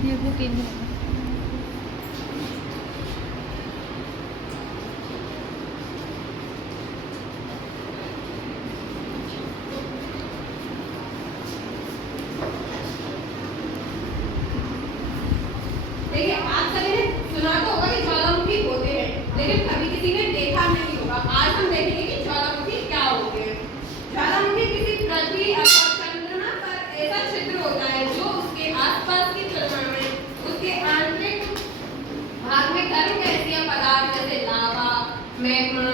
ये वो केंद्र देखिए आप सभी ने सुना तो होगा कि ज्वालामुखी होते हैं, लेकिन कभी किसी ने देखा नहीं होगा। आज हम देखेंगे कि ज्वालामुखी क्या होते हैं। ज्वालामुखी किसी पृथ्वी अथवा चंद्रमा पर ऐसा छिद्र होता है जो उसके आसपास की तुलना में उसके आंतरिक भाग में गर्म गैसीय पदार्थ जैसे लावा, मैग्मा,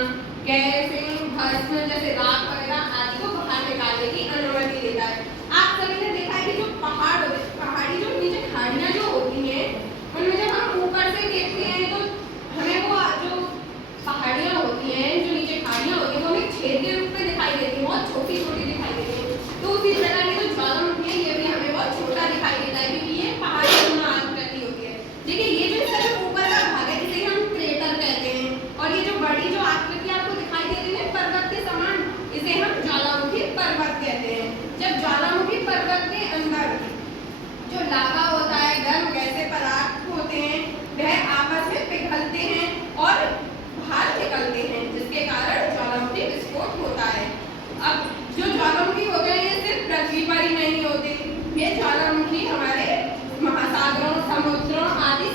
गैसिंग, भस्म जैसे राख वगैरह आदि को बाहर निकालने की अनुमति देता है। आप सभी ने देखा है कि जो पहाड़ी जो नीचे खाड़ियां जो होती हैं, उनमें जब हम ऊपर से देखते हैं तो हमें वो जो पहाड़ियां होती हैं, जो नीचे खाड़ियां होती हैं, वो हमें छेद के रूप में दिखाई देती हैं, बहुत छोटी छोटी दिखाई देती हैं। तो उसी प्रकार की जो ज्वालामुखी है, ये भी हमें बहुत छोटा दिखाई देता है क्योंकि ये पहाड़ी आकृति होती है। देखिए ये जो इसका जो ऊपर का भाग है, इसे हम क्रेटर कहते हैं, और ये जो बड़ी जो आकृति आपको दिखाई दे रही है पर्वत के समान, इसे हम ज्वालामुखी पर्वत कहते हैं। जब ज्वालामुखी पर्वत के अंदर जो लावा होता है, गर्म गैसीय पदार्थ होते हैं, वह आपस में पिघलते हैं और बाहर निकलते हैं, जिसके कारण ज्वालामुखी विस्फोट होता है। अब जो ज्वालामुखी होते हैं ये सिर्फ पृथ्वी पर ही नहीं होते, ये ज्वालामुखी हमारे महासागरों, समुद्रों आदि